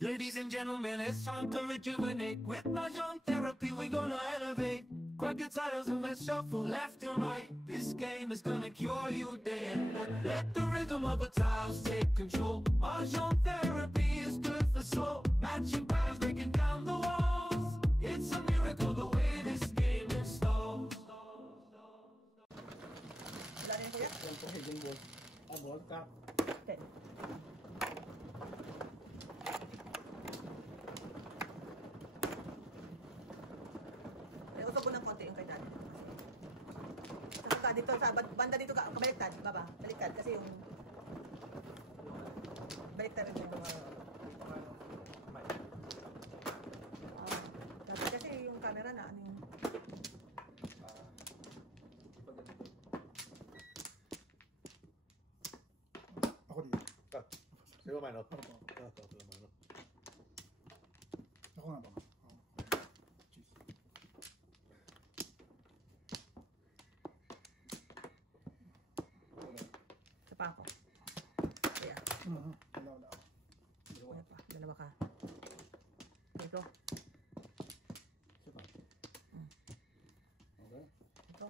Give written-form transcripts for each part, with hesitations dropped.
Ladies and gentlemen, it's time to rejuvenate. With Mahjong therapy, we're gonna elevate. Grab your titles and let's shuffle left and right. This game is gonna cure you day and night. Let the rhythm of the tiles take control. Mahjong therapy is good for soul. Matching patterns, breaking down the walls. It's a miracle the way this game installs. Wala rin kuya? Yan po, hidden ball. Ball cap. 10. Usog ko ng konti yung kay daddy. Saka dito sa banda dito ka, kabaliktad, baba. Baliktad kasi yung baliktad rin dito. Kasi yung camera na ano yung Ako dito. Sino mano? Ako nga ba? Cheese. sa pa ako. Kaya, Wala. wala pa. Dalawa ka. Ito. Isa pa. Okay. Ito.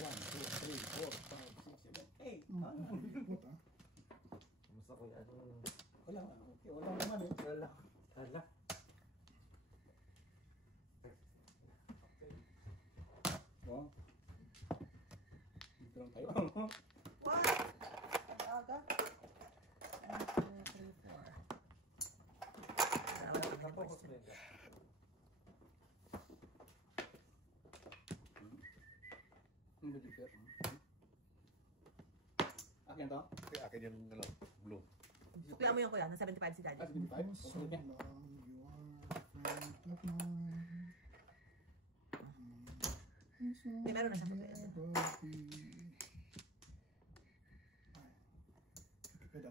One, two, three, four, five, six, seven, eight. Ikot ah. Kamusta ko yan? Wala. Okay, wala naman eh. Wala. Hala. Oh. Dito lang tayo. What? Aga? 1, 2, 3, 4. Napokus mo yun ka. Ang differ. Akin to? Akin yung ano, blue. Kaya mo yung kuya, na 75 si daddy. 75? So Okay. long you are a friend of mine. Hindi, meron na siya. Pwede dito.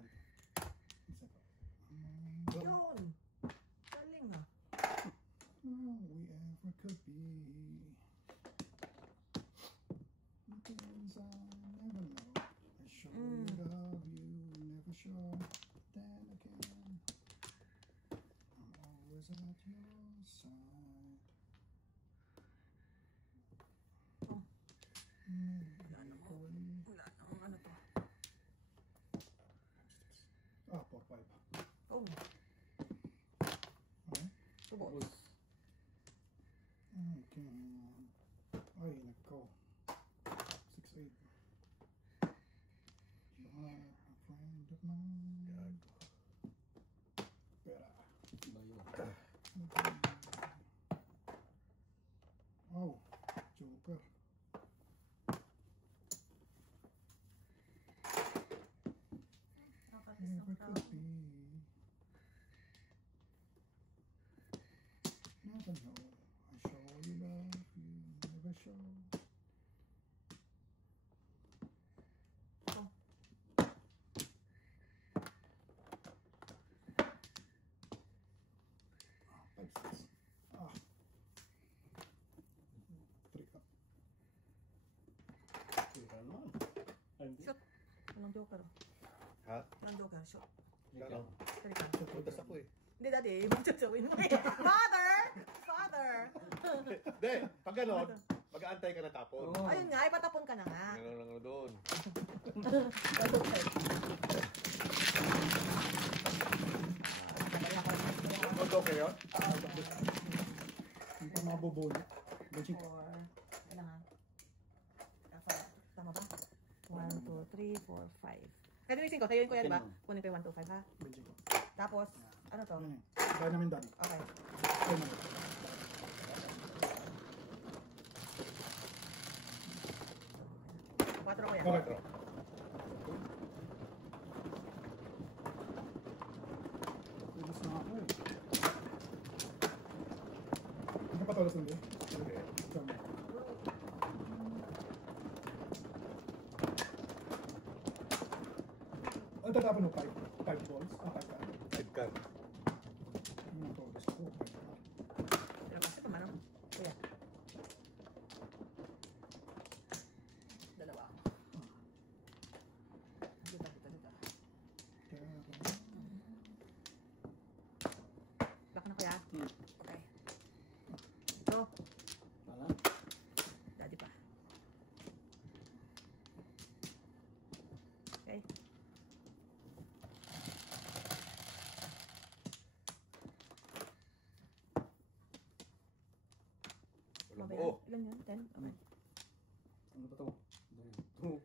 Isa pa. Yun! Galing ah. All we ever could be. The things I never know. I sure love you, never sure. But then again, I'm always at your side. Oh. Wala na ko. Wala na. Ano to? Ah, 4-5. Oh, Okay. subos. Okay. Ay, nagko. 6-8. You are a friend of mine. Pera. Iba yun. Oh, Joker. Never could be. Never know. I show you love, you never show. Oh. Ah, 5-6. Ah. 3 up. Tira naman. Shot. Walang joker. Ha? Walang joker. Shot. Ikaw? Sorry ka. Putas ako eh. Hindi, daddy. Magtsatsuwin mo eh. Father! Father! Hindi, pag gano'n, mag-aantay ka na tapon. Oo. Ayun nga, ipatapon ka na nga. Gano'n lang ano doon. Mag-go kayo? Hindi pa mabubuli. Benching ko. 4. Kailangan. Tama ba? 1, 2, 3, 4, 5. Gagamitin ko. Sa'yo yun kuya, di ba? Kunin ko yung 1, 2, 5 ha? Benching ko. Tapos, ano to? Yan eh. Kaya namin dami. Okay. Kaya namin. Quatro ko yan. Okay. Tulos na ako eh. Hindi pa tulos hindi. Okay. Tama. Ang tatapon mo 5 balls? Ah, 5 card. 5 card. Ang tulos ko. Pero kasi pa manong. Kuya. Dalawa. Oo. Ilan yun? 10? Okay. Ano ba to? Ito.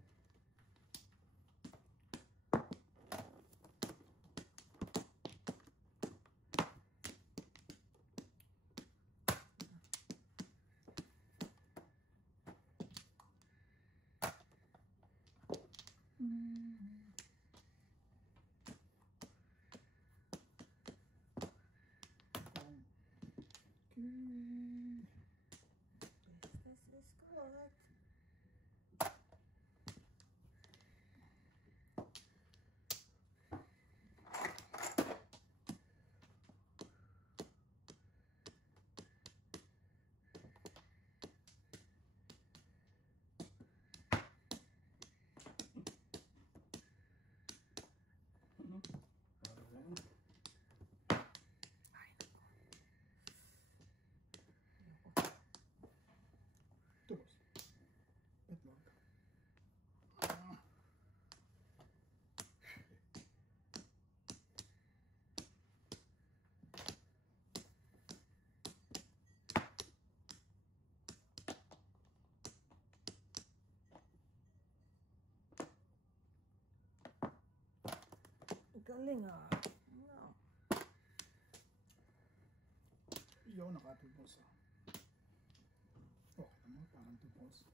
This is good. Two balls. Petlog. Galing ah. No. Yo, naka 2 balls. Oh, ano, parang 2 balls.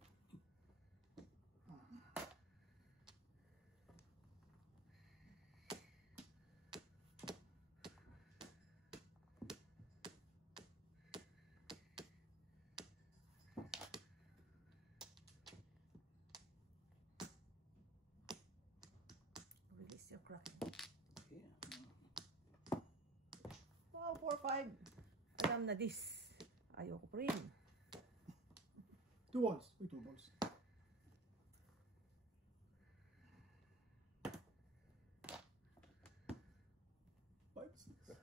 Release your crack. Yeah. Wow, 4-5. Alam na this. Ayoko pa rin. 2 balls. Uy, 2 balls. Five, six.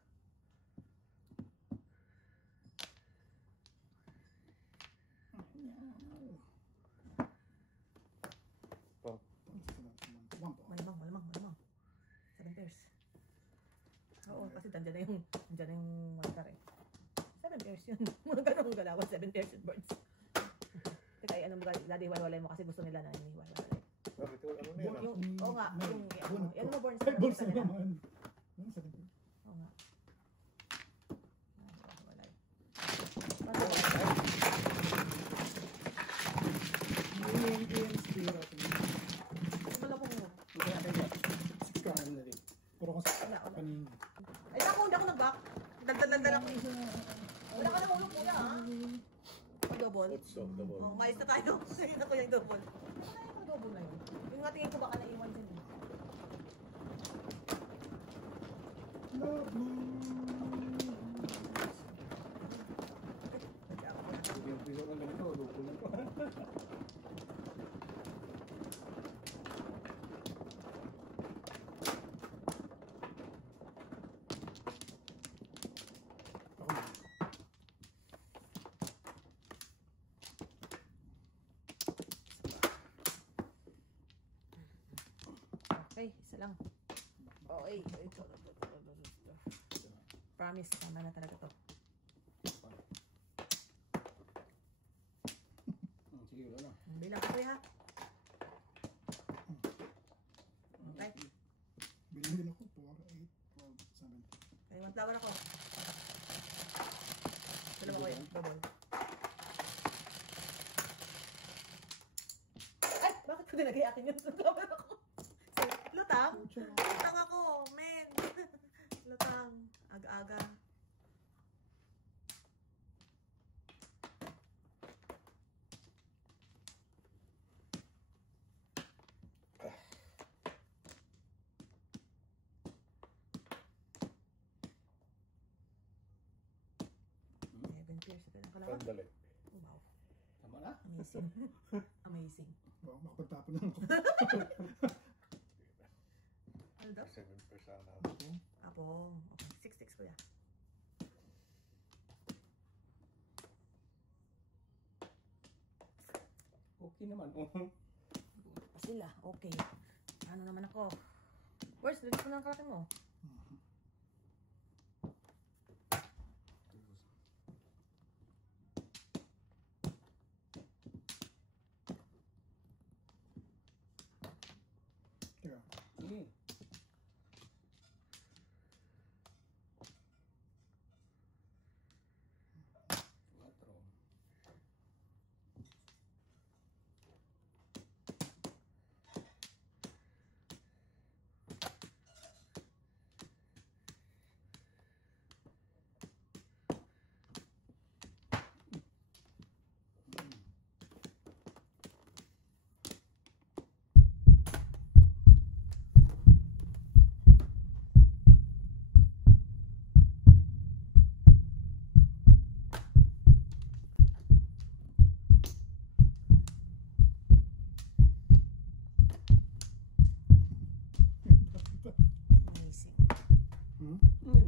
Pop. One ball. Malamang. 7 pairs. Oo, kasi dyan na yung marker eh. 7 pairs yun. Mga ganong galawan, 7 pairs with birds. Teka, ano mo, ladi hiwalay mo kasi gusto nila na hinihiwalay. Bakit? Ano na yan? ah? Oo nga, yan mo born sa 5 balls na nila. naman. Ano, 7 balls? Oo nga. Hiwalay. Wala pong Kaya tayo. Six na rin. Pero kasi Wala. kanina. Ay, hindi ako nag-back. Daldal ako eh. Wala ka na ulong kuya, ha? Double. Otso, double. Oh, mais na tayo. Sa'yo na ko yung double. Ano yung double na yun? Yung nga tingin ko baka naiwan din. Love me. Yung piso ng ganito, lupo lang to. Okay, isa lang. Okay. Promise, tama na talaga to. Sige, wala na. Bilang ko ha. Okay. Bilhin ako 4, 8, 12, 17. Okay, magtawa ako. Dalawa ko yun. Double. Ay! Bakit ko dinagay akin yun? Nagtawa ako. Lutang? Lutang ako, men. Lutang. Aga-aga. Seven pairs. Ito lang pala. Sandali. Oh, wow. Tama na? Amazing. Amazing. Wow, makapagtapon lang ako. Ano daw? 7 persona. Apo. Okay. 6-6 kuya. Okay naman. Pa sila. Okay. Ano naman ako? Where's the ko ng karating mo?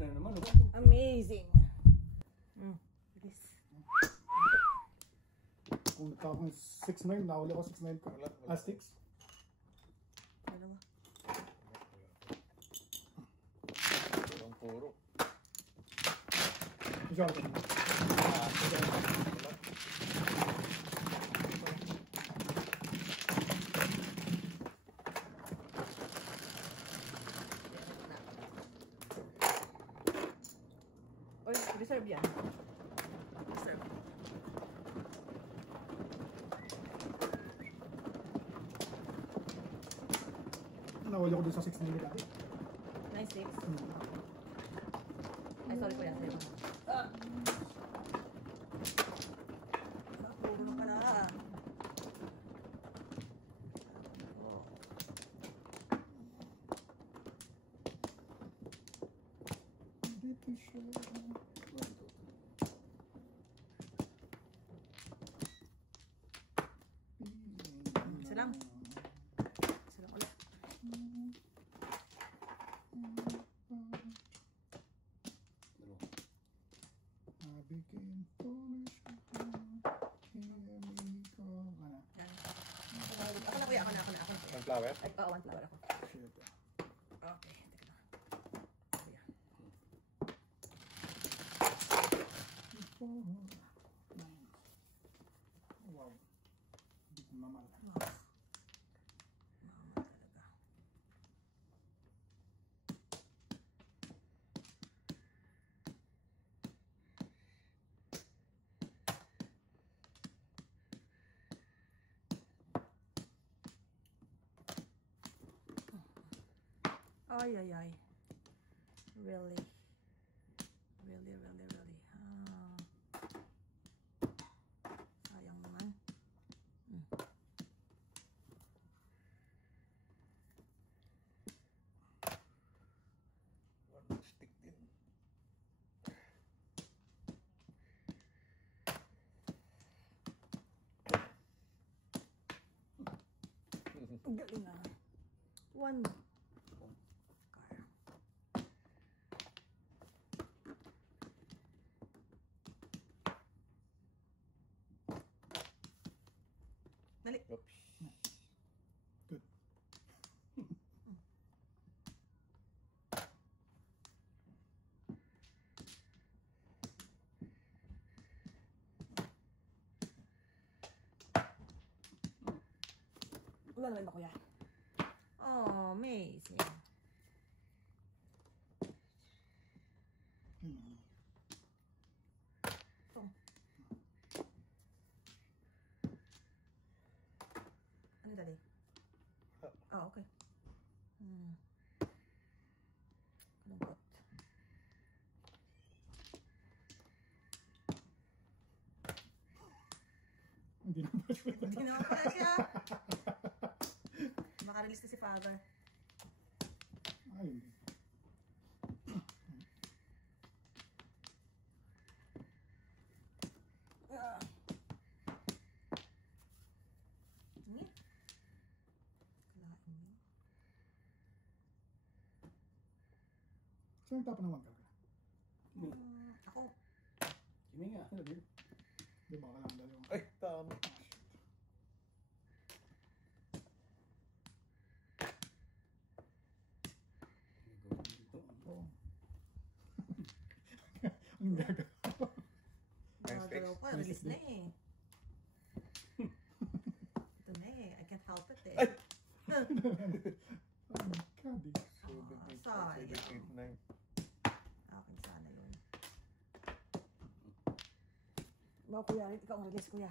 na naman. Oh. Amazing. Bilis. Kung nagkakong 6-9, nahuli ako 6-9 ko. Wala. 6. Dalawa. Puro. Ikaw. Oy, reserve yan. Reserve. Nahuli ako dun sa 6-9 dati. 9-6. Ay, sorry kuya. Sorry. Puro ka na. Oh. Pretty sure. Salam. Salam ulit. I became foolish. Hear me call. Ano? Yan. Ako na kuya. Ako na. Ang flower? Ay, oo, one flower ako. Shit. Okay, teka lang. Kuya. Wow. Hindi ko mamal. Wow. Mama talaga. Ay, ay, ay. Really? Really? Sayang naman. Stick din. Ang galing ah. One. Car. Dali. Oops. Good. Wala naman ba kuya? Oh, amazing. Oh. Ano dali? Oh, okay. Lungkot. Hindi na ba siya? Hindi naman pala siya. Makarelease na si father. Ay, hindi. Tingin. Kalain mo. Saan tapon naman ka? Ako. Kimi nga. Ano din? Di ba kailangan dalawa? Ay, tama. Oo. Anong gagawin? Gagalaw ko. Nice Release fix. na eh. Ito na eh. I can't help it eh. Kadi. Sayang. Akin sana yun. Mga kuya, ikaw ang release kuya.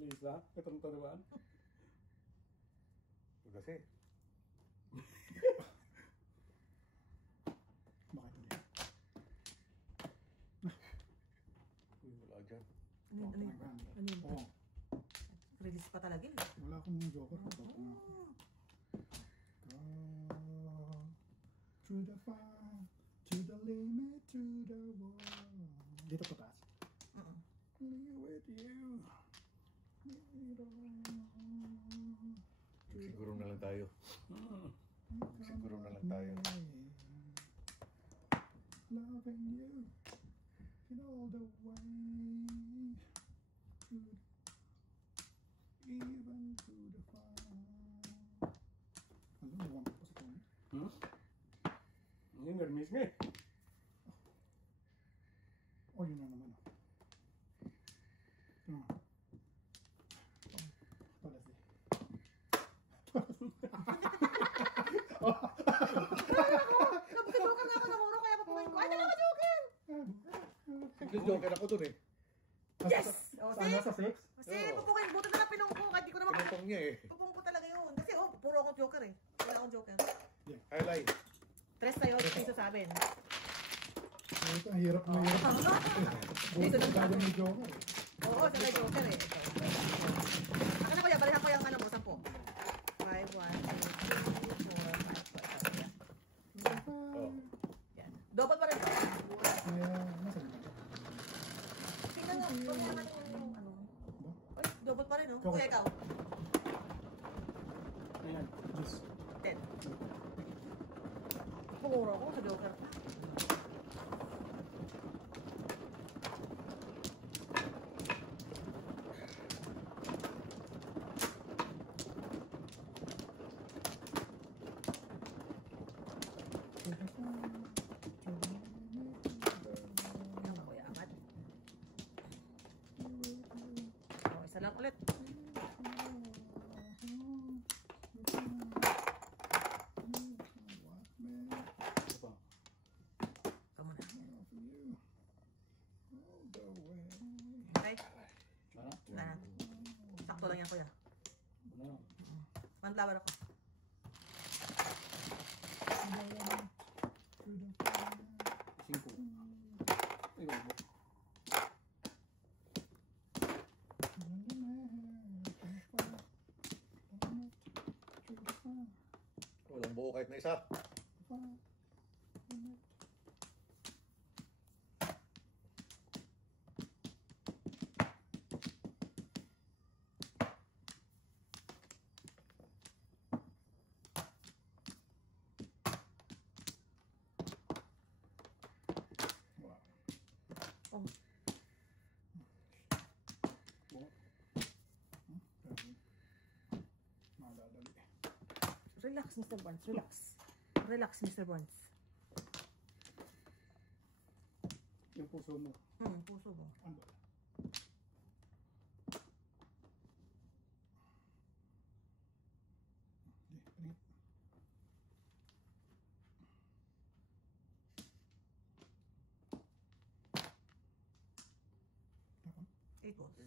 Lisa, itong taruan. Kasi, Bakit hindi? uy, wala dyan. Ano yun? Ano yun? Ano yun? Oo. Release pa talaga eh. Wala akong joker. Tapos na ako. Go through the fire, to the limit, to the wall. Dito pa taas. Me with you. Siguro na lang tayo. Siguro na lang tayo. loving you in all the way. Good, even to the fire. Ano, nawan ko pa sa kanya. Ini nermis nga eh. Oh, yun na naman. Ito naman. Toilet eh. Nagka-joker na ako ng uro, kaya papukin ko. Ay, nagka-joker! Single joker ako dun eh. Yes! O, Sana see? sa 6? Kasi papukin, buto na lang pinong ko. Kahit di ko naman Pinutong niya eh. pupung ko talaga yun. Kasi puro akong joker eh. Wala akong joker. Highlight. Tres tayo, piso sa amin. Ito, ang hirap na hirap. Buti na tayo ng joker eh. Oo, sa may joker eh. Ako na kuya, balihan ko yung ano mo, 10. 5, 1, 2, 3, 4, 5, 6, 7. Oh. Yan. Double pa rin. Kaya, nasaan na? Tingnan nga, pagyaman yung ano. Ay, double pa rin oh. Okay. Kuya, ikaw. Ayan. Just, 10. Pumuro ako sa joker. Yan ba kuya, apat? O, isa lang ulit. Kamu na. Okay? Ano? Na. Sakto lang yan kuya. Ano? Manflower ako. Singko. Ikaw mo. Walang buo kahit na isa. Oh. Relax, Mr. Barnes. Relax. Relax, Mr. Barnes. Yung puso mo. Puso mo. Ano? Equals.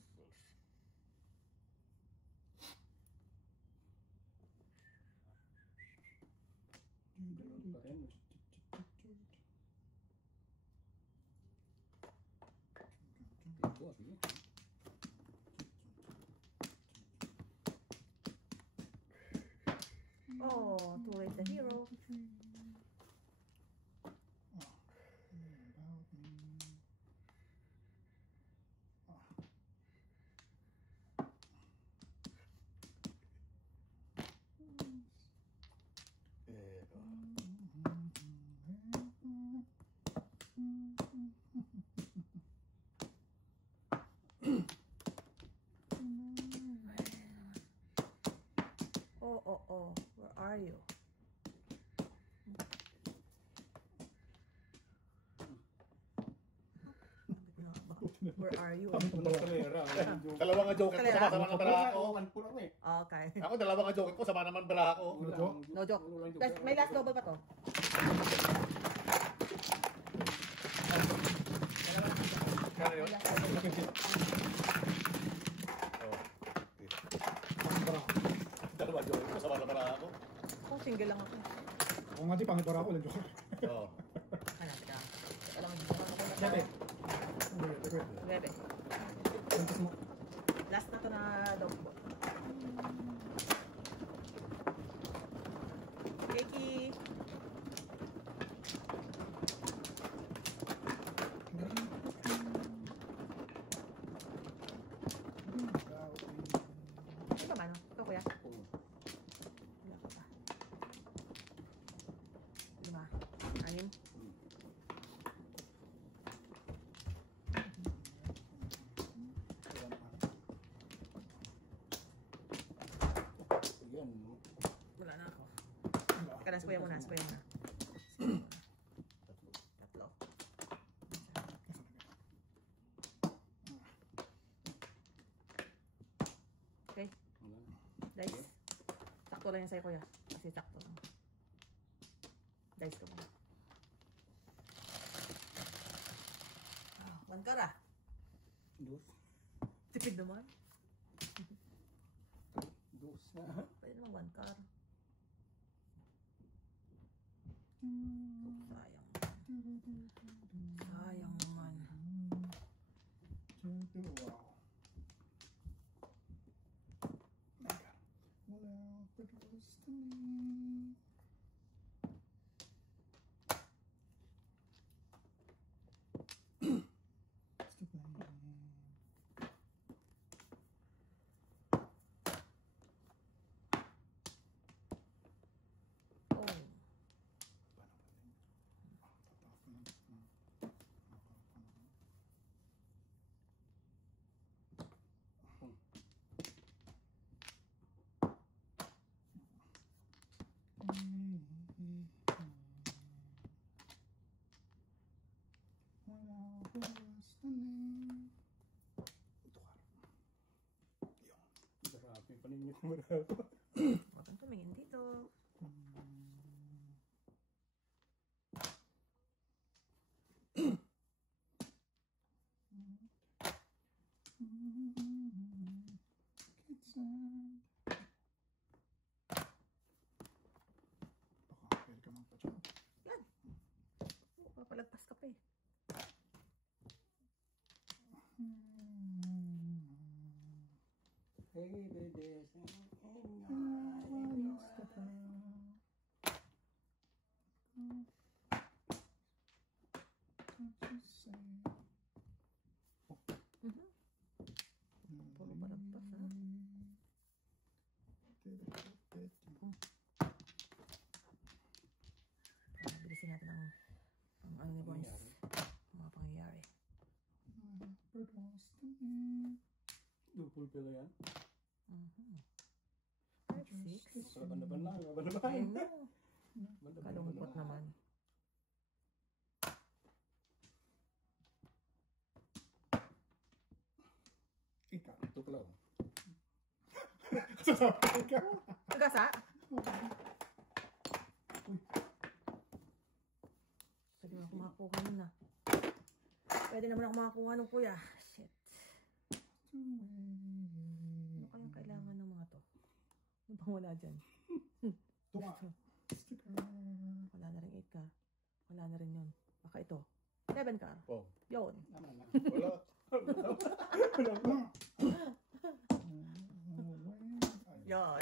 Ito, sige. Oh, to raise the hero. Oh, where are you? Where are you? Dalawa nga joker ko, Kalera. sama ng baraha ko. Okay. Ako dalawa nga joker ko, sama naman baraha ko. No joke. May last double pa to. Kaya yun? Oh. Dalawa joker ko, sama ng baraha ko. Oh, single lang ako. Kung nga di, pangit para ako lang joker. Oo. Hanap ka. Alam mo, Siyempre. Bebe. Kantas mo. Last na to na double. Keki. Ano ba, no? Ikaw, kuya? Wala ka pa. 5, 6, Tara, kuya muna. Tatlo. Okay. Dice. Sakto lang yan sa'yo, kuya. Kasi sakto lang. Dice ka muna. One car ah. Dos. Tipid naman. Dos. Pwede naman one car. Sayang. Sayang naman. Wow. Well, it was to me. Oh. Grabe, paningin mo na ako. Huwag kang tumingin dito. Yan. Papalagpas ka pa eh. Hey, baby. Puro palagpas ha. Bilisin natin ang ano ni Bones. Mga pangyayari. Double pila yan. 5, 6. Laban-laban lang. Ay Laban-laban. mo. Kalungkot naman. Ikaw. Ito pala. Oh. Sasabi ka. Nagasa? Pwede mo ako makakuha nun na. Pwede naman ako makakuha nun kuya. Shit. Ano kayang kailangan ng mga to? Ano bang wala dyan? Tuwa. Sticker. Wala na rin 8 car. Wala na rin yun. Baka ito. 7 car. Oh. Yun. Naman na. Wala. Yun.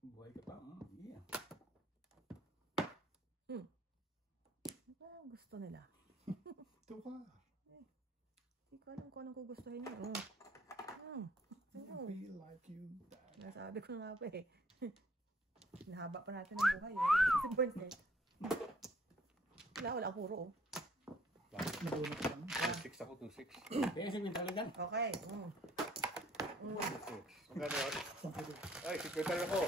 Buhay ka pa. Yeah. Ano ang gusto nila? Tuwa. Hindi ko alam kung anong gugustuhin nyo. Ano? Be like you, Dad. Nasabi ko nga pa eh. Nahaba pa natin ang buhay eh. Si Burns eh. Wala, puro oh. Nabunot lang. 2-6 ako, 2-6. Kaya sige talaga. Okay. 2-6. Magkano yun? Sampai Ay, 50 na ako.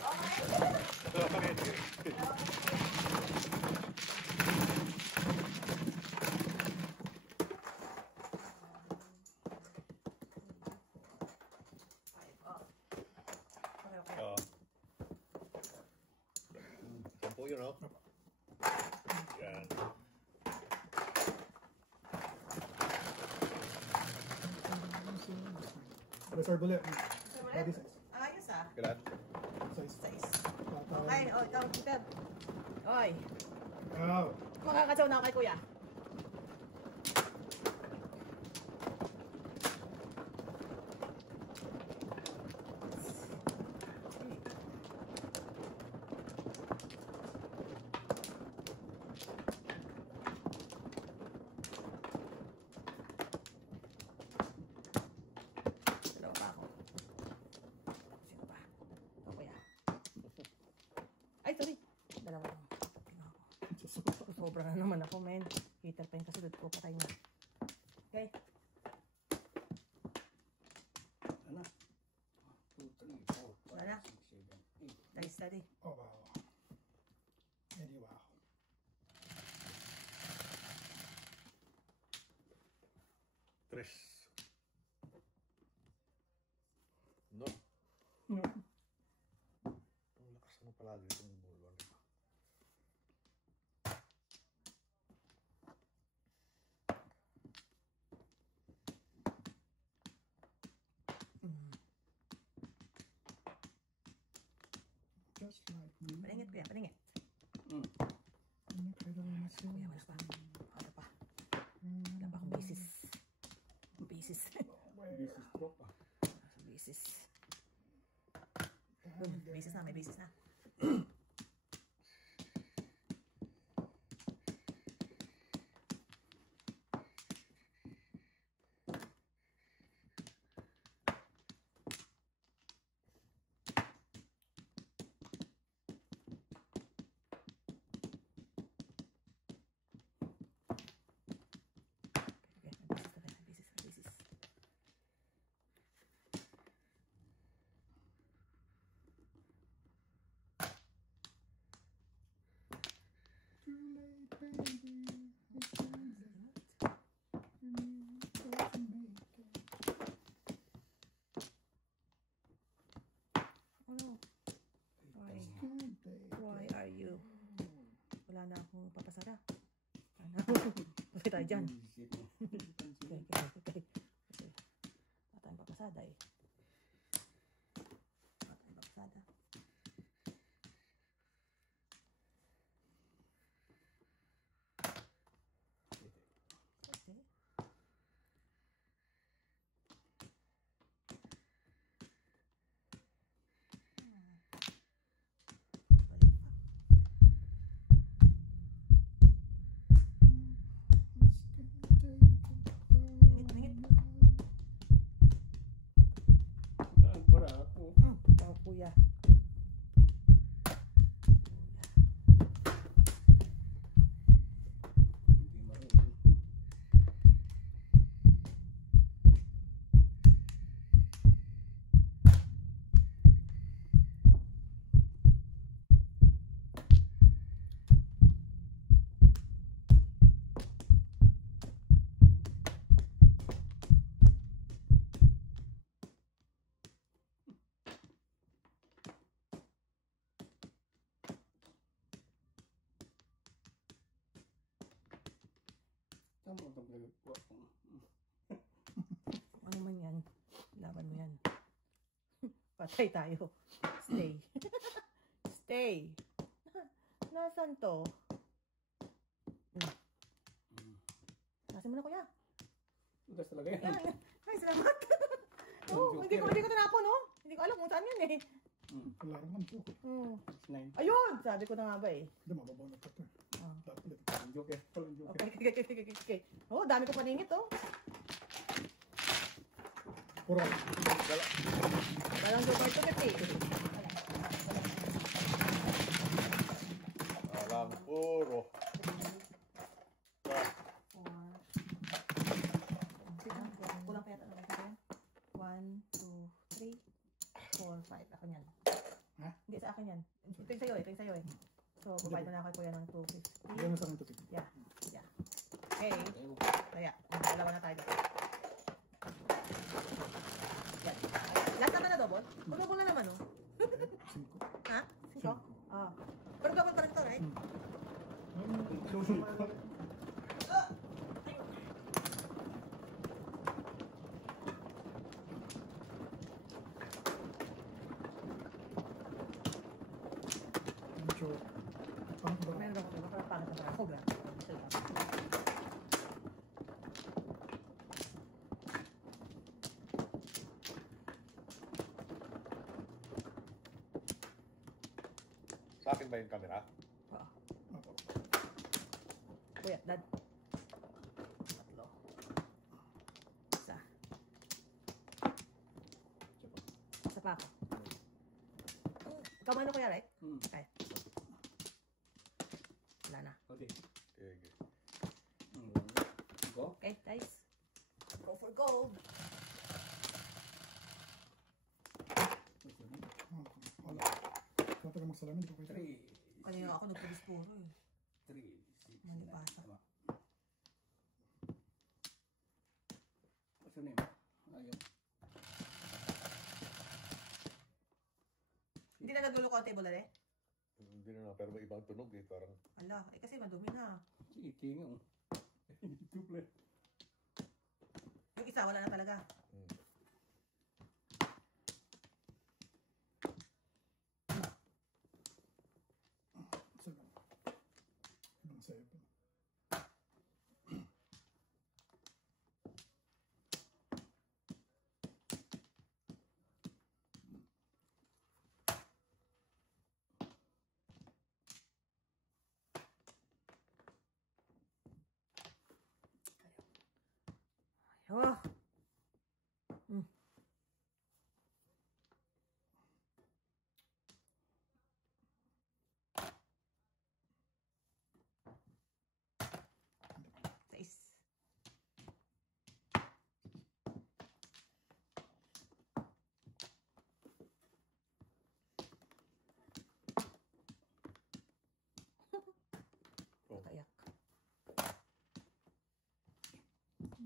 Oo. 10 yun, no? Yan. Reserve ulit. Body size. Ayos ah. Kailan? Size. Size. Tatawag. Okay, oh, ikaw, Peter. Oy, Oh. makakatsaw na ako kay kuya. Dalawa pa ako. Sino pa? Ito kuya. Ay, dalawa lang. Sobra na naman ako, men. Heater pa yung kasunod ko. Patay na. Okay. Ano? 2, 3, 4, 5, Wala. 6, 7, 8. Dahil study. Oh, wow. Eddie, wow. Tres. No. No. Ang lakas mo palagi itong bulwan. Just like me. Paningit kuya, paningit. Nakailan na siya. Kuya, wala pa. Wala pa. Wala pa akong basis. Basis. This is drop. Basis. Basis na, may basis na. Too late, baby. It's too late. You got to make it. Oh no. Why? Good day. Why are you? Wala na akong papasara. Kasi tayo dyan. Okay. Wala tayong papasada eh. Wala tayong papasada. Kasi. Para ako. Oh, kuya. Hindi marunong. Tama itong pinagkuha ko. Ano man yan? Laban mo yan. Patay tayo. Stay. Stay. Nasaan to? Nasaan mo na kuya? Ugas talaga yan. Yan. Ay, salamat. Oh, hindi ko tinapon, no? Hindi ko alam kung saan yun eh. Wala naman po. Hmm. 9. Ayun! Sabi ko na nga ba eh. Hindi, mababaw na ito. Ah. Dapat ulit. Joker. Walang joker. Okay. Oh, dami ko paningit, oh. Puro. Walang joker to 50. Alam puro. Kulang kaya talaga sa akin. 1, 2, 3, 4, 5. Ako yan. Ha? Hindi, sa akin yan. Ito yung sa'yo eh. So, babayad na ako kuya ng 250. Ilan na sa akin ito? Yeah. Okay. Kaya, dalawa na tayo. Yan. Last naman na double? Double na naman, oh. 5. Ha? 5? Ah. Pero double pa rin to, right? Medyo, parang ba? Meron ako. Baka pangit na ako. Sa akin ba yung camera? Kuya, dad. Tatlo. Isa. Isa pa ako. Ikaw man kuya, right? Okay. Okay, guys. Go for gold. Wala. Kaya taga magsalamin, di ko kita. 3, Kanina ako nagpudis puro eh. 3, 6, Malipasa. What's your name? Ayun. Hindi na nagulo ko ang table eh. Hindi na, pero may ibang tunog eh. Parang, Ala, eh kasi madumi na. Sige, nga. Ito play. Yung isa, wala na talaga. Seven. Ibang seven. Oh. Sais. Kayak.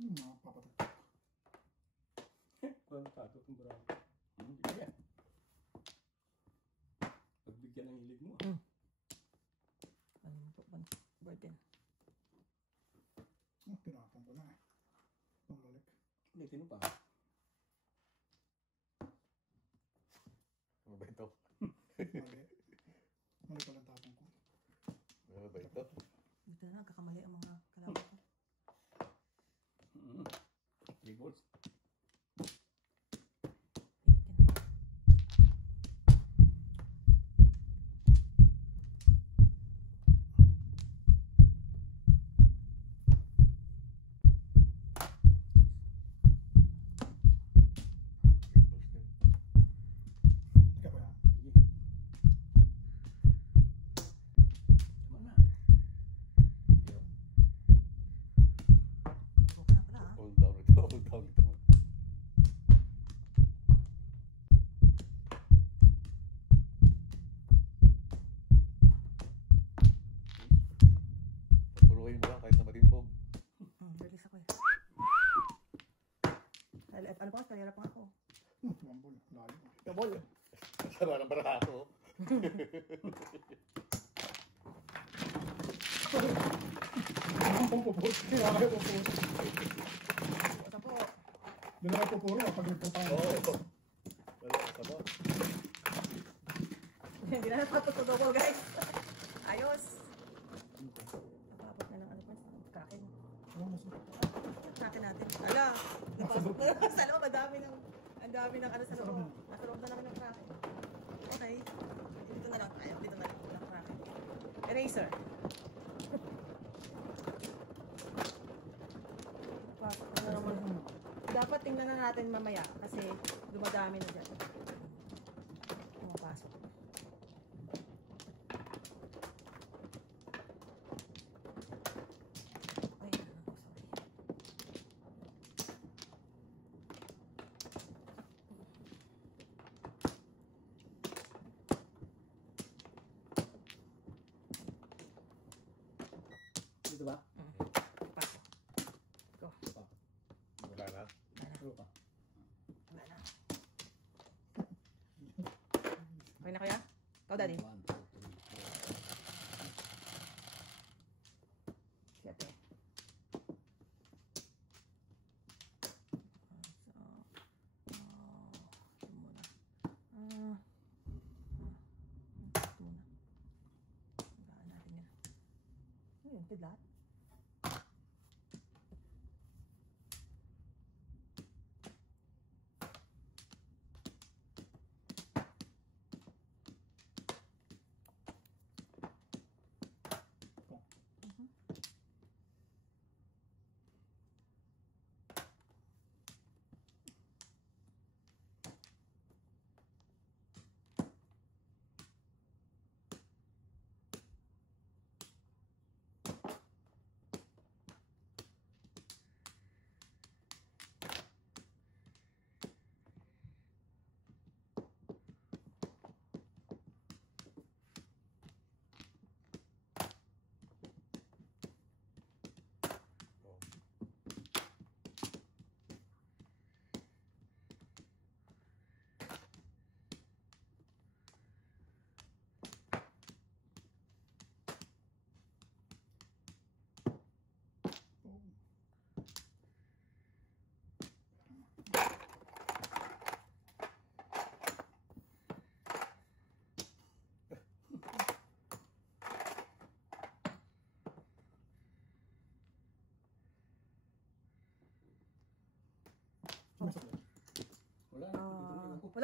Napapatagtak. Walang tato kung bravo. Hindi yan. Pagbigyan ng hilig mo. Burden. Tinapon ko na eh. Pumalik. Ulitin mo pa. ano ba ito? Mali. Mali pala ang tapon ko. Ano ba ito? Dito na, nagkakamali ang mga kalaban ko. 3 balls. Ika pa yan. Sige. Tama na. Yo. Puro ka na pala ah. Hold down ito, hold down ito. Puruhin mo lang kahit na matimbog. Release ako eh. Ano pa, kalera pa ako. Wambol. Lalim. Kabol. Sara ng barato. Ang pupupos. Kaya kayo pupupos. Ito po. Doon na kayo pupuro pag nagpuntahan. Oo. Wala, sama. Hindi na napapatutubo guys. Ayos. Napapot na lang ano pa. Kakin. Ano mo siya? Kakin natin. Ala. Napasok na lang sa loob. Ang dami ng ano sa loob. Nasa loob na namin ng kakin. Okay. Dito na lang tayo. Dito na lang ng kakin. Eraser. Napasok na naman. Dapat tingnan na natin mamaya kasi dumadami na dyan. Pumapasok. Ay, sorry. Dito ba? Pasok. Go. Wala na. Puro pa. Wala na. Okay na kaya? Ikaw, Daddy. 1, 2, 3, 4. Siyete. Ito muna. Ito muna. Higaan natin yan. Ano yun? Tidlat?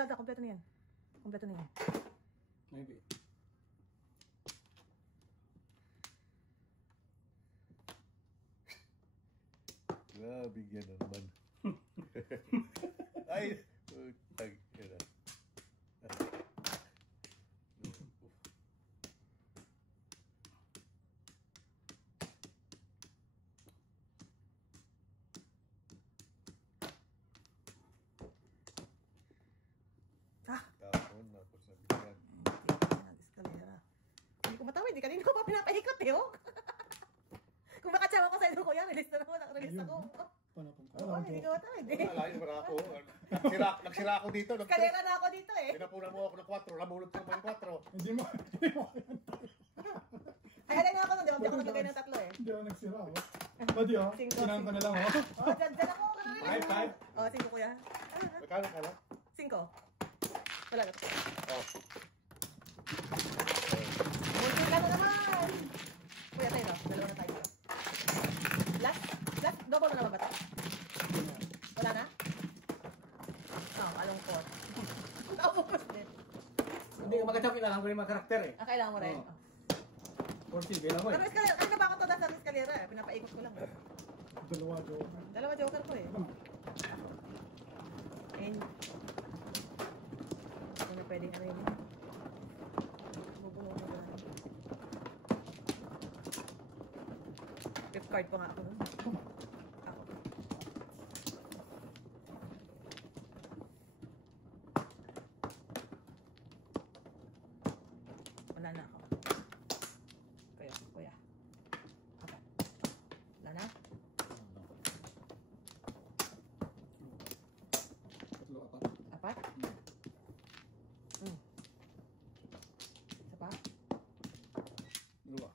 Wala, kompleto na yan. Kompleto na yan. Maybe. Grabe yan naman. Ay, tag, yan. Tapon, tapos nabigyan. Eskalera. Hindi ko matawid, hindi kanina ko pa pinapaikot eh, oh. Kung makatsawa ko sa ilo ko yan, release na naman, release ako. Panapon ko. Oo, hindi ko matawid eh. Wala, yun, wala ako. Nagsira ako dito. Eskalera na ako dito eh. Pinapunan mo ako ng 4, nabulot ko naman yung 4. Hindi mo. Ay, alay na ako nun, di ba? Hindi ako naglagay ng 3 eh. Hindi ako nagsira, oh. Pwede, oh. Cinco, Sinang ko na lang, oh. Oh, dyan ako. Five. Oh, 5 kuya. Magkano ka lang? 5. Wala na. Oh. Munti ka na naman. Kuya tayo, no? Dalawa na tayo. Last, double na naman ba ito? Wala na? Oh, malungkot. Naubos din. Hindi ka magkatabi lang ang mga karakter eh. Ah, kailangan mo rin. Oo. 40, bilang mo Pero eh. eskalera, kanina ba ako to sa eskalera eh? Pinapaikot ko lang. Dalawa, Joe. Dalawa joker ko eh. And, kung na pwedeng ano yun. Bubungo mo lang. Fifth card pa nga ako nun. Ako. Wala na ako. Kuya. Okay. Wala na? Tatlo, apat. Apat? Isa pa? Dalawa.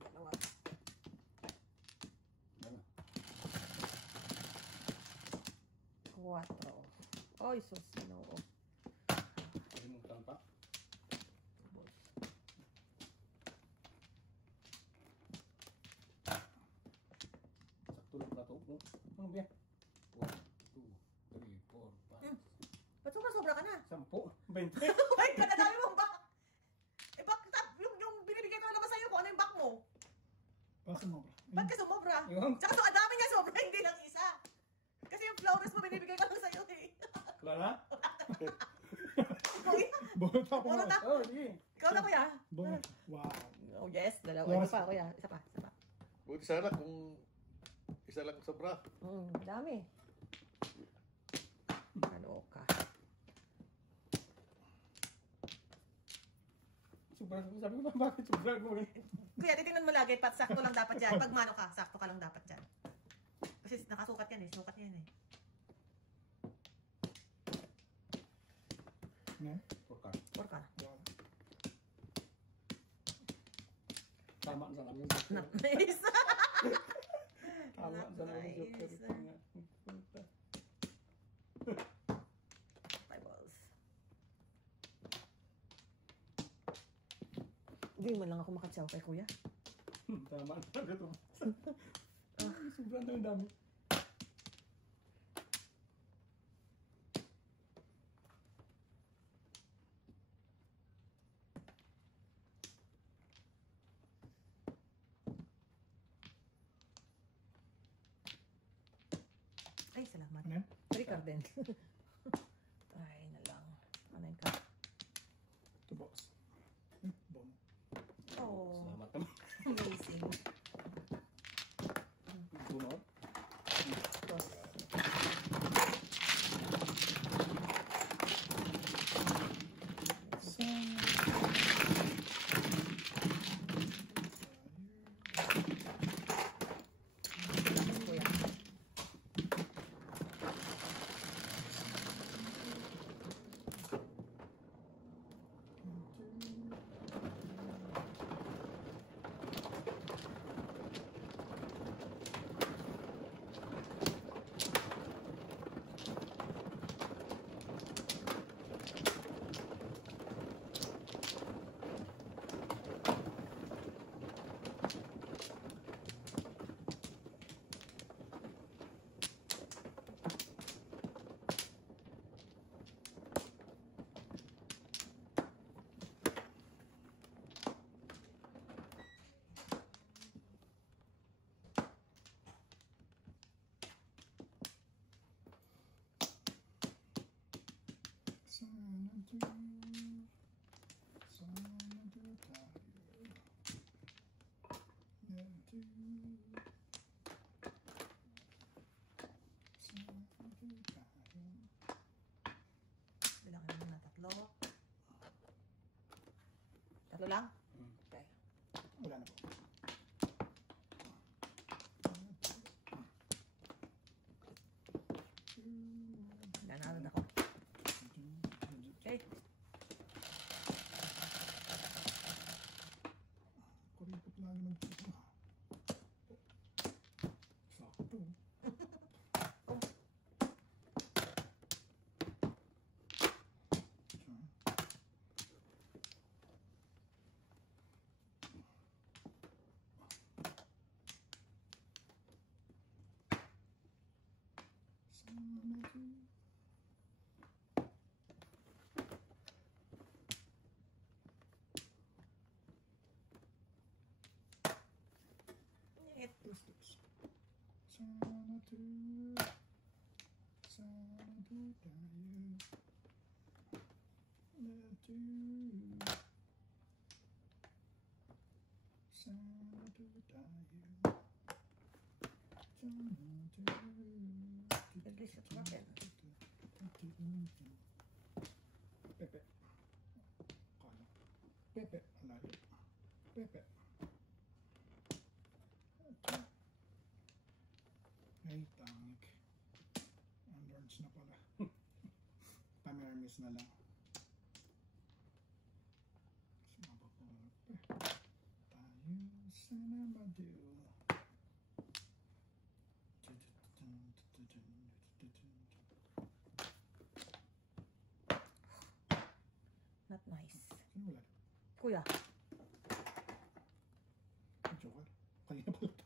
Dalawa. Ano? 4. Oy, sus, no. Kalimutan pa. Sakto lang pa ito. Ano ba yan? 1, 2, 3, 4, 5, Ba't sobra ka na? 10, 20. Ay, kadadami mong back! Eh, back top, yung binibigay ko na naman sa'yo kung ano yung back mo. Pasa mo, bro. Ba't ka sumobra? Yung? Tsaka so, ang dami niya sobra, hindi lang isa. Kasi yung flowers mo binibigay ko lang sa'yo eh. Wala na? Kuya, Bunot ako Bunot na. na. Oh, sige. ikaw na kuya. Bunot. Wow. Oh yes, dalawa. Flowers. Isa pa kuya, isa pa. Buti sana kung isa lang sobra. Dami. Ano ka? Sobrang sabi ko ba, bakit sobrang mo? Kuya, titingnan mo lagi, pat sakto lang dapat dyan. Pag mano ka, sakto ka lang dapat dyan. Kasi nakasukat yan eh, sukat yan eh. Ne? Porka. Or ka. Wow. Tama sa namin. Nice. Tama sa namin. Nice. Five balls. Hindi man lang ako makatsaw kay kuya. Tama na ito. Sobrang dami. Ay, salamat. Ano yan? Three card din. Try na lang. Ano yung card? Two box. Boom. Oh, Salamat naman. amazing. Bunot. Dos. Kuya. Bilangin mo na tatlo. Tatlo lang? Okay. Wala na po. Nananod ako. Okay. Kuripot lagi ng puso. Sakto. It. Sana to tayo. Let you. Sana to tayo. At least it's working. Pepe. Kala. Pepe. Alayo. Pepe. Ay, tangik. Lords na pala. Pamirmis na lang. Tayo sana madu. Not nice. Sino wala? Kuya. Joker. Kanina pala to.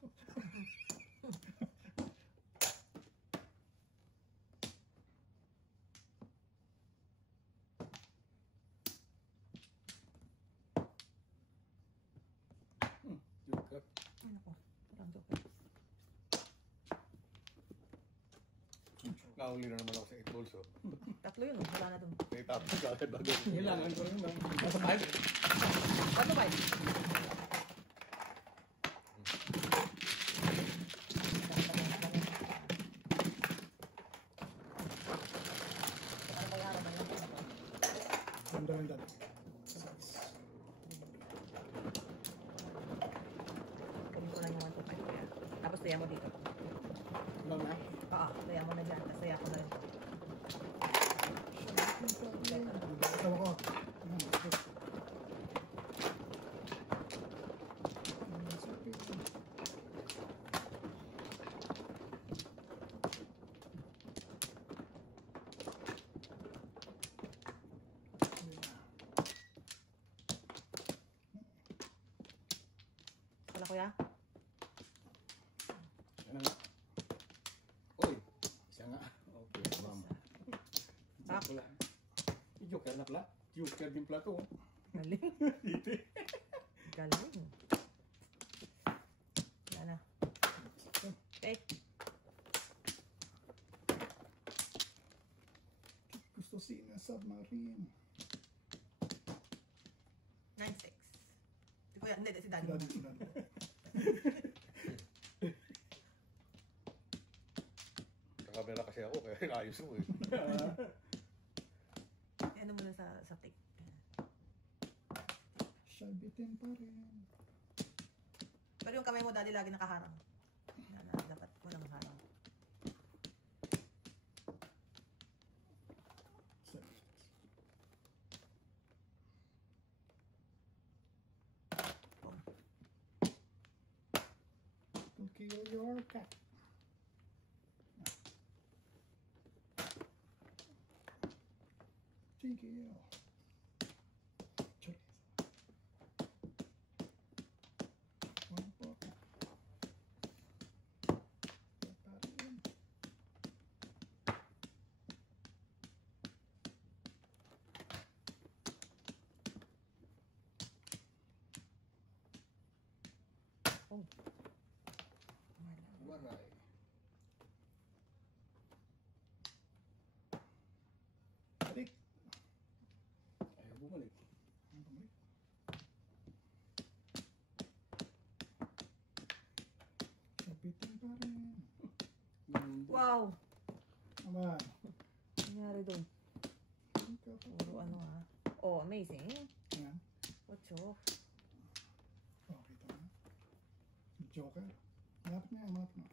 Joker. Ano ko? Walang joker. Nahuli na naman ako sa 8 balls, oh. Tatlo yun. Wala na dun. May tapos ka agad bago. Kailangan ko rin lang. Nasa kahit. Ano ba yun? Ano ba yan? Ganda. Kunin ko lang yung 1 to 5 kuya. Tapos tuya mo dito. Lang na. Oo, tuya mo na dyan. Tapos tuya ko na rin. Tawa ko. Wala kuya? Ano nga? Uy, isa nga. Okay, ma'am. Ah. Pala. Joker na pala. Joker din pala to. Galing. Galing. Yan na. Okay. Gusto sina submarine. 9-6. Si kuya, hindi, si daddy. Daddy. Kamera kasi ako, kaya inayos ko eh. Ano mo na sa tape. Siya bitin pa rin. Pero yung kamay mo, daddy, lagi nakaharang. Yan na, dapat walang harang. Will kill your cat. TKL. Chorizo. One pop. Get that in. Oh. Waray. Balik. Wow. Naman. Nangyari doon. Puro ano ha. Oh, amazing. Ayan. 8. Oh, kita na. Joker. Malapit na, malapit na.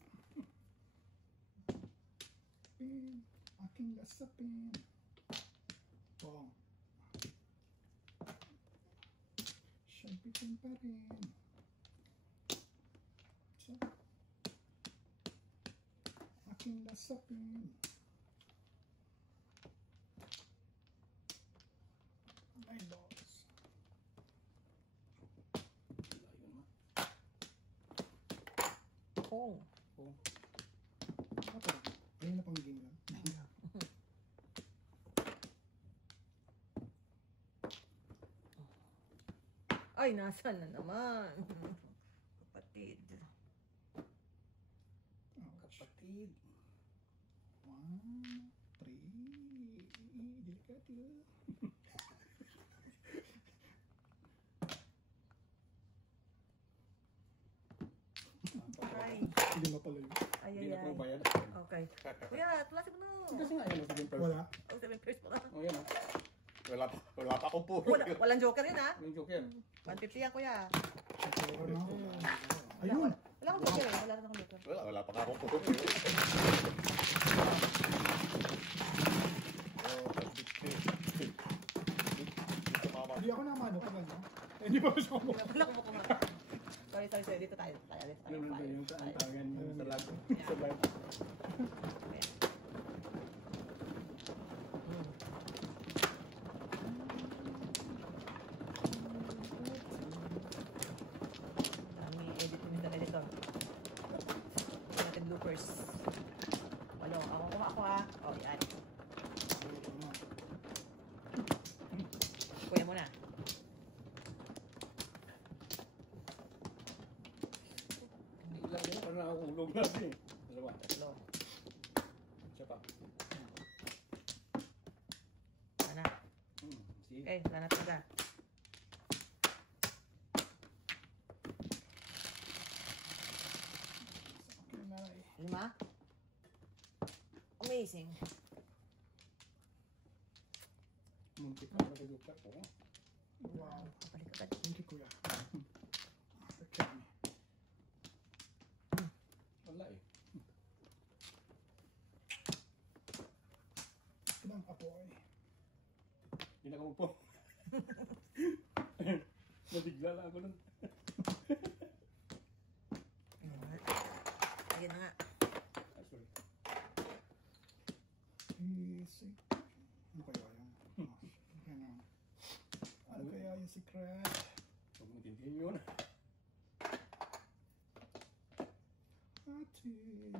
Pin. Aking gasapin. Bong. Siyempitin pa rin. So, aking gasapin. My loss. Oh. Apa? Ayun na pang game lang. Ay, nasaan na naman? Kapatid. Kapatid. 1, 3. Delikado. Ay. Hindi na pala yun. Ay, Hindi ay, na ay. po bayad. Okay. Kuya, tulasig mo na. Kasi nga yan, sige first. Wala. Oh, 7 pairs pa lang. Oh, yan. Wala pa akong puro. Walang joker yun ha. Yung joker. 150 yan kuya. Joker na ako. Wala, Ayun. wala akong joker eh. Wala akong joker. Wala pa akong puro. Hindi ako naman. Ano ba? Hindi ba siya mo? Wala akong mukhang Sorry. Dito tayo. Dito tayo. Ano ba yung Tayo. tangan yung sa lahat? Sa lahat. Dami edit ni Mr. Editor. Natin bloopers. Walo. Ako ha. Oh, yan. Kuya muna. Hindi lang yun, parang nakahulog na siya eh. Dalawa. Tatlo. Siya pa. Sana. Sige. Okay, sana talaga. Okay na eh. 5. Amazing. Muntik pa na joker po. Wow. Balik agad. Thank you, kuya. Okay. Wala eh. Ibang apoy. Hindi na kumupo. Nabigla lang ako nun. Ayan na nga. Ah, sorry. Easy. Ano kaya yan? Ano kaya yung secret? Huwag mo tindihin yun. Atil.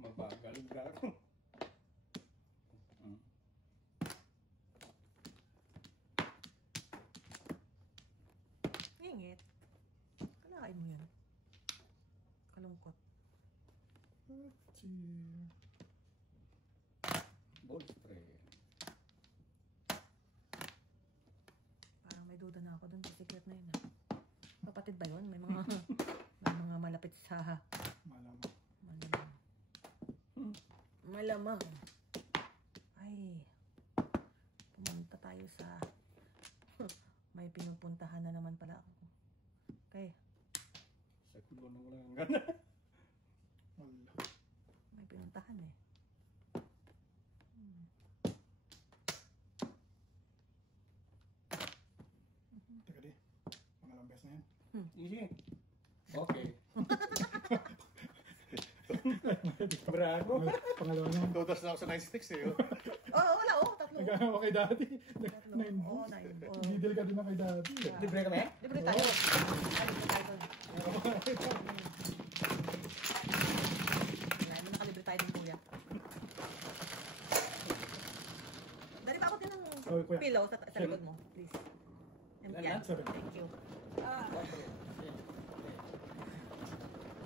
Mabagal ka ako. Ngingit. Kalain mo yan. Kalungkot. Atil. Ball spray. Parang may duda na ako dun sa secret na yun. Kapatid ba yun? May mga malapit sa Malamang. malamang. Ay. Pumunta tayo sa may pinupuntahan na naman pala ako. Okay. Sa kulo na wala ang gana. Wala. May pinuntahan eh. Teka di. Pangalang best na yan. Easy. Okay. Bravo. Pangalawa na yan. Tutas na ako sa 96 eh. Oh, wala oh. Tatlo. Nagkano ako kay daddy. Tatlo. Nine Oh, balls. 9 balls. Hindi delikado na kay daddy. Libre kami? Libre tayo. Libre tayo dun. Wala, nakalibre tayo din kuya. Dari pa ako din ng Oh, kuya. pillow sa likod mo, please. And yan. Seven. Thank you.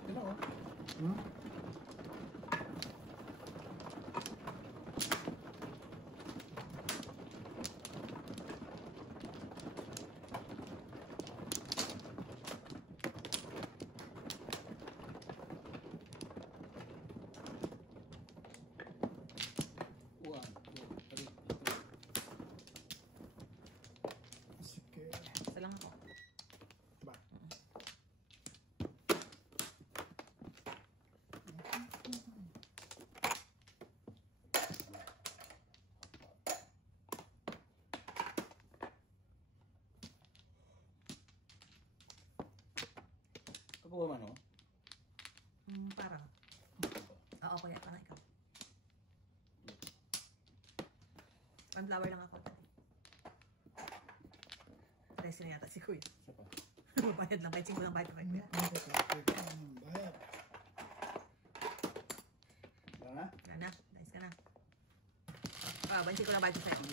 Ito oh. Hmm? Kakuha man, no? Parang. Oo, kuya, parang ikaw. Sunflower lang ako. Rest na yata si kuya. Isa pa. Bayad lang, kahit 5 lang bayad ko kay kuya. Bayad. Wala na? Wala na, nice ka na. 20 ko lang bayad ko sa'yo.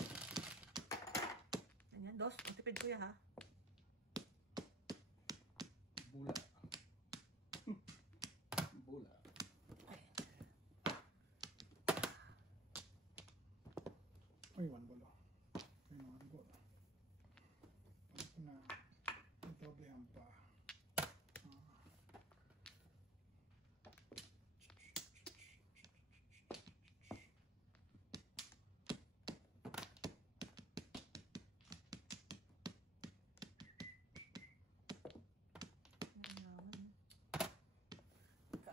Ganyan, dos, matipid kuya ha. Bula. Bula. Ay, one ball. Ay, one ball. Balik ko na. Doblehan pa.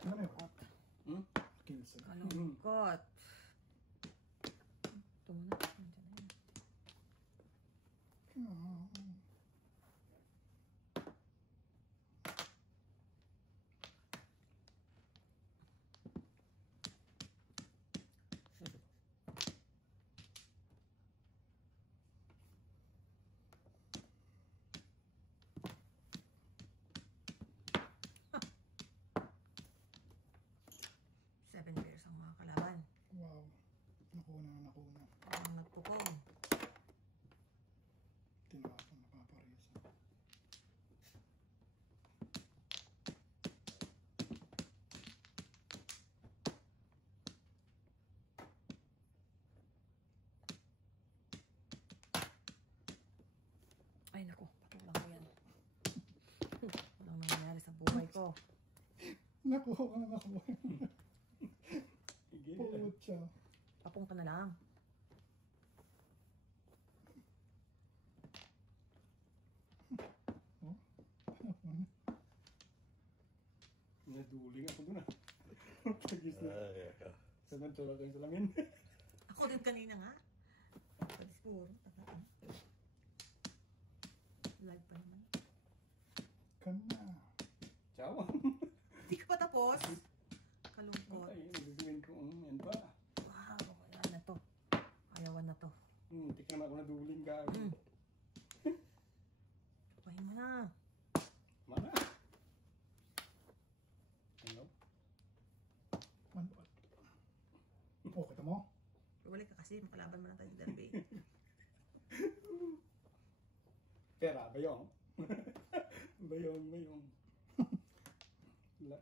Ano yun? Hmm? 15. Kalungkot. Ito muna. Nandiyan na yan. Seven pairs ang mga kalaban. Wow. Nakuna. Ang nagpukong. Tinapon na paparisa. Ay naku, patulang ko yan. Walang nangyayari sa buhay ko. Nakuha ka na nakuha. Sige. Pulot siya. Papong ka na lang. Naduling ako dun ah. Tagis na. Ay, Saman tulad kayo sa langin. Ako din kanina nga. Palis puro. Live pa naman. Kana. Ciao. Hindi ka pa tapos. Kalungkot. Ay, nagagawin ko. Yan pa. Wow, ayan na to. Ayawan na to. Tika na ako naduling ka. Pahin mo na. Mana? Ano? One ball. Oh, kita mo? Balik ka kasi, makalaban mo lang tayo sa derby. Pera, bayong. Bayong. Wala.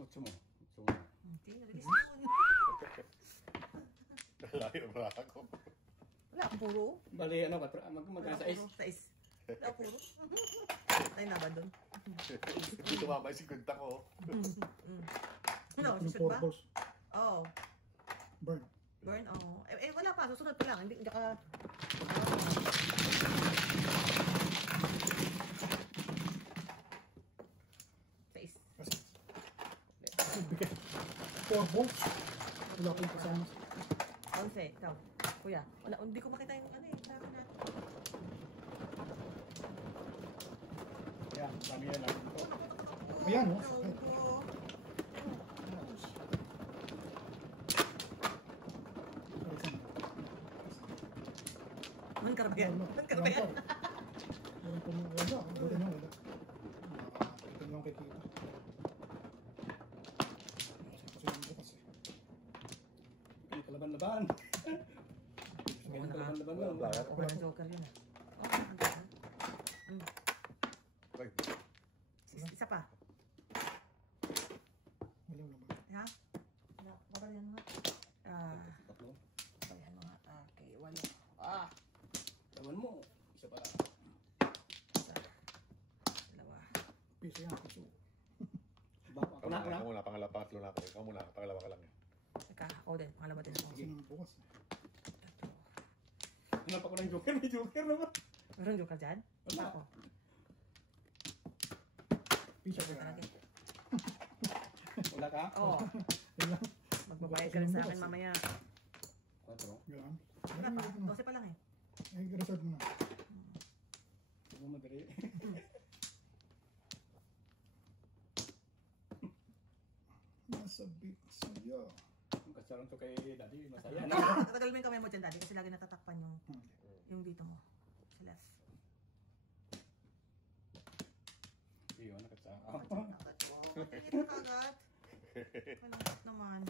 Otso mo. Okay, nalagis mo. Layo ba ako? Wala akong puro. Bali, ano ba? Magkano sa is? Sa is. Wala akong puro. Tayo na ba dun? Hindi tumama si kunta ko. Ano, Yung susunod four ba? balls. Oo. Burn. Burn, oo. Wala pa. Susunod pa lang. Hindi ka... Sa is. Kasi. Four balls. Wala akong kasama. 11. Ikaw. Kuya. Wala. Hindi ko makita yung ano eh. Sa akin natin. Yan, dami yan lang. Ito. Ayan, oh. Man karabayan. Man karabayan. Meron po mga wala. Wala na, wala. Ito lang kikita. Kasi yung bukas eh. May kalaban-laban. May kalaban-laban lang. Wala. Okay ng joker yun ah. Oh, ang ganda. Ay, Isa pa. Wala ba? Ha? Wala. Babayan mo nga. Tatlo. Babayan mo nga. Okay, walo. Ah. Laban mo. Isa pa. Isa. Dalawa. Piso yan, piso. Ako na, ako na. Ako muna, pangatlo na ako. Ikaw muna, pangalawa ka lang. Teka, ako din. Pangalawa din ako. Kasi naman bukas eh. Tatlo. Hanap ako ng joker. May joker naman. Meron joker dyan? Wala. Ako. Piso Joker ka. talaga. Wala ka? Oo. Yan lang. Magbabayad ka rin sa akin mamaya. 4. Yan. Wala pa. 12 pa lang eh. Ay, reserve mo na. Hindi mo madali. Nasa beat sa'yo. Ang kasalan to kay Daddy, masaya na. Tatagal mo yung kamay mo dyan, daddy, kasi lagi natatakpan Okay. yung dito mo. Sa left. Iyon, nakasama. Oh, tingin mo kagad. Malungkot naman.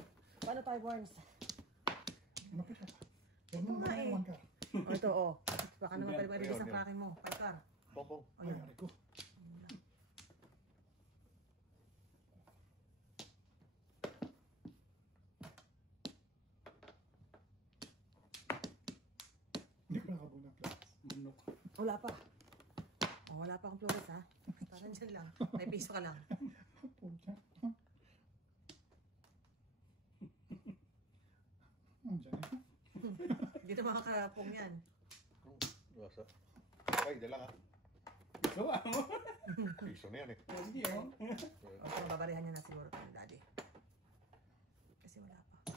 Paano tayo, Barnes? Ano kita? Huwag mo Ito nga naman eh. one car. Oh, ito, oh. Baka naman pwede Ayun, release ang yun. cracking mo. 5 car. Pongpong. Oh, Ay, yan. ari ko. Hindi ko nakabulang class. Manok. Wala pa. Oh, wala pa akong flores, ha? Parang dyan lang. May piso ka lang. Pucha. Andiyan eh. Dito makakarapong yan. Basta. Ay, dyan lang ha. Gawa mo. Piso na yan eh. Sige, oh. Okay, babarihan niya na siguro ito ng daddy. Kasi wala pa.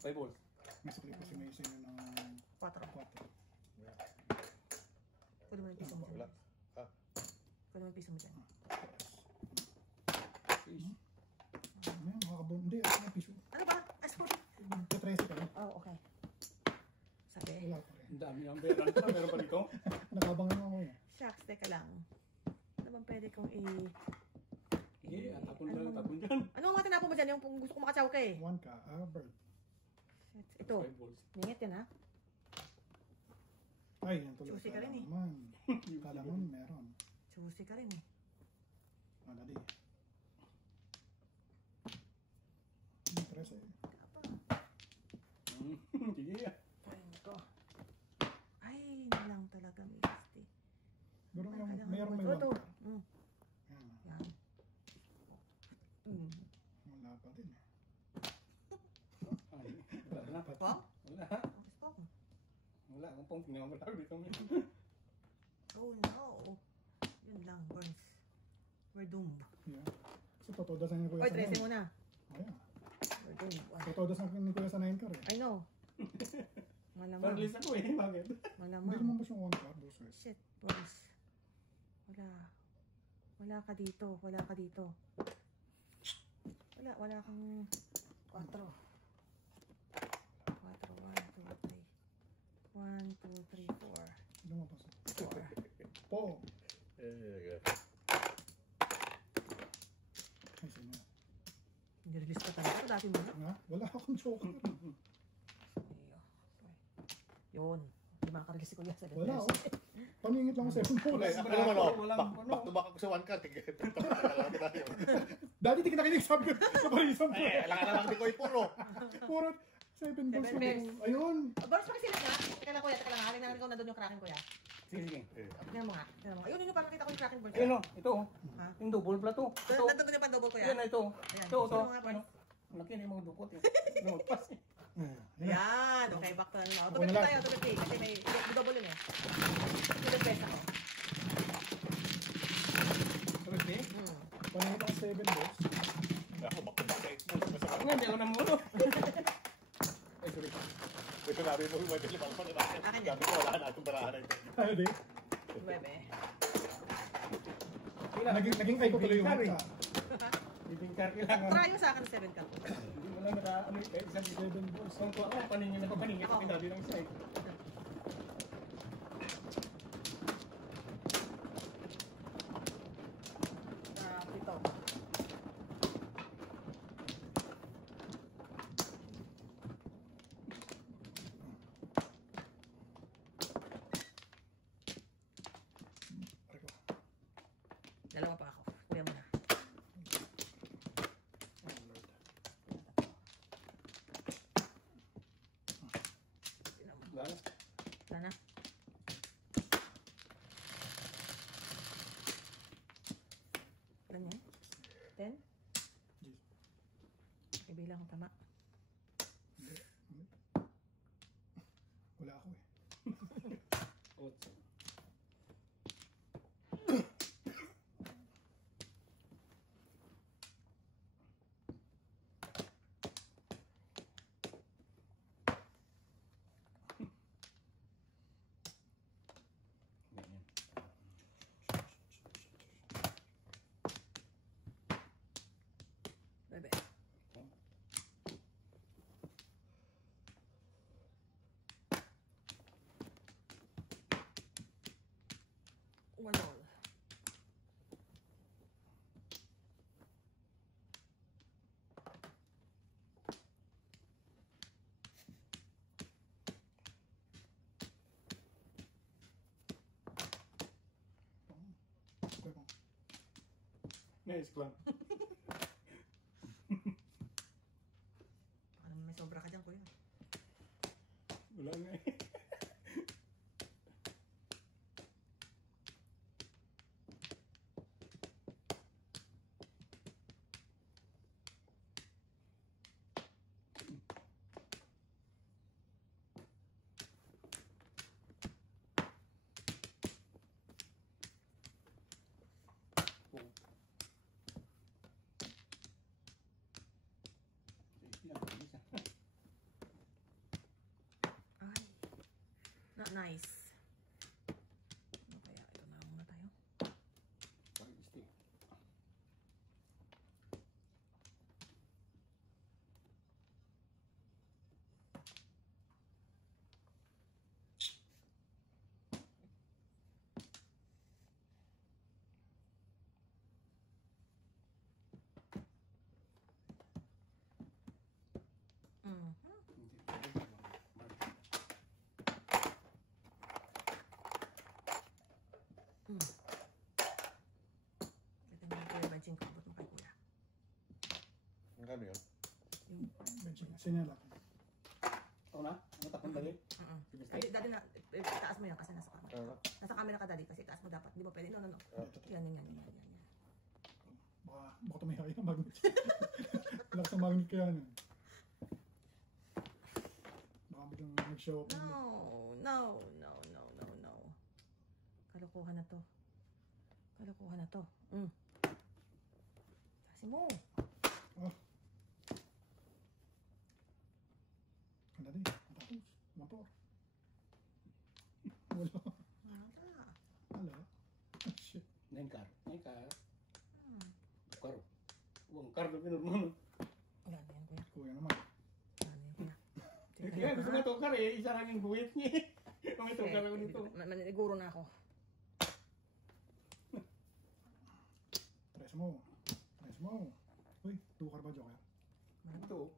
5 balls. Masakli ko si Mason yun ng 4. 4. Pwede mo yung piso mo Wala. dyan. Ha? Pwede mo yung piso mo dyan. Ayan, makakabulang. Hindi, ako na piso. Ano ba? Ay, sorry. Katresi ka lang. Oh, okay. Sabi. Wala pa rin. Ang dami ng pera. Meron pa dito. Nakabangan ako eh. Shucks, teka lang. Ano bang pwede kong Sige, tapon dyan, tapon dyan. Ano ang mga tinapon mo dyan? Yung kung gusto ko makatsaw ka eh. 1 ka, bird. Shit. Ito. 5 balls. Ningit yan ha. Ay, yan tuloy. Juicy ka rin eh. Kalaman. Kalaman meron. Juicy ka rin eh. Ah, dali. Tres eh. Apa. Sige. Ay, ko. Ay, hindi lang talaga misty. Pero yung Kailangan meron may mo- 1 Ito. ka. Mm. Yan. Yan. Mm. Wala pa din eh. Ay, wala na. Pong? Wala. Ang pong. Wala akong pong tingnan mo lang dito. Oh no. Yun lang, Burns. We're doomed. Yeah. So, totodas na ni Kuya Oy, sa 13 9. muna. Ayan. We're doomed. Totodas na ni Kuya sa 9 car eh. I know. Malamang. Parlis ako eh. Bakit? Hindi Malamang. lumabas yung 1 car, boss eh. Shit, Burns. Wala. Wala ka dito. Wala ka dito. Wala kang 4. 4, 1, 2, 3. 1, 2, 3, 4. Lumabas. 4. Po. Eh, Ay, sino? Nirelease ka talaga. Dati mo na. Nga? Wala akong joker. Iyo. Yun. Hindi makarelease si Kuya sa Wala oh. Paningit lang ako 7 Wala, balls. ako naman oh. Walang puno. Back to back ako sa 1 card. Dati di kita kinig sabi ko. Kapalisan ko. Eh, alangan na lang di ko ipuno. Puro 7 balls. Seven balls. Ayun. Burns, pakisilip nga. Teka lang, Kuya. Teka lang. Haring namin kung nandun yung cracking, Kuya. Sige, sige. Tingnan mo nga. Tingnan mo nga. Ayun, yun yung parang kita ko yung cracking, Burns. Ayun o, ito. Ha? Yung double plato. Ito. Nandun yung pan-double, Kuya. Yan na ito. Ayan. Ito, ito. Sino nga, Burns? Laki na yung mga dukot eh. Lumagpas eh. Ayan. Okay, back to ano na. Ako Automatic na lang. tayo, automatic. Kasi may double yun eh. Tulad best ako. Tapos eh. Paningit ako 7 balls. Ako, back to back eh. Ako nga, hindi ako namulo. Ay, sorry. Ito namin mo, may limang pa na natin. Akin yan. Sabi ko, wala na itong barahan na ito. Ay, di. 9. Wala. Naging ay ko tuloy yung Bibingkar eh. mata. Bibingkar kailangan. Try mo sa akin 7 ka. Hindi mo lang ano eh. Isang 7 balls. Kung ako, paningin ako, paningin ako. Pinabi lang siya eh. Ito. Pare ko. Dalawa pa ako. Kuya mo na. Oh, Lord. Tingnan mo. Wala. Sana. Ilan yan? 10? Yes. Ibilang ko tama. Hindi. Wala ako eh. Otso. Nice lang. Ano, may sobra ka dyan, kuya. Wala nga eh. Ay, not nice. Ano kaya? Ito na muna tayo. Parang stick. Mhm. Hindi pwede. Ito na yung kuya benching ko. Abot mo kay kuya. Ang kano yun? Yung, Benching. Sinala. Ako na? Ano takong dali? Dati na, taas mo yan kasi nasa camera. Ano? Nasa camera ka dali kasi taas mo dapat. Di ba pwede? No. Yan. Baka tumihay ang magnet. Lakas ng magnet kaya nun. Baka biglang nag-show up. No. Kalokohan na to. Kasi mo. Oh. Ang dali. Matapos. Motor. Wala. Wala. Shit. Nengkar. Karo. Uang kar na pinurman. Yan kuya. Kuya naman. Kaya gusto nga tukar eh. Isa lang yung buwit niya. Kung tukar ako nito. Maniguro na ako. Tres mo. Uy, tukar ba, Joker? Ito.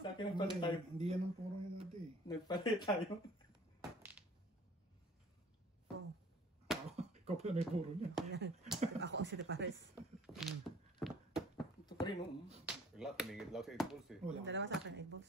Sa akin nagpalit tayo. Hindi yan ang puro niya dati. Nagpalit tayo. Oh. Ikaw pala may puro niya. Yan. Ako ang Sir Pares. Ito pa rin oh. Wala, piningit lang sa 8 balls eh. Wala. Yung dalawa sa akin, 8 balls.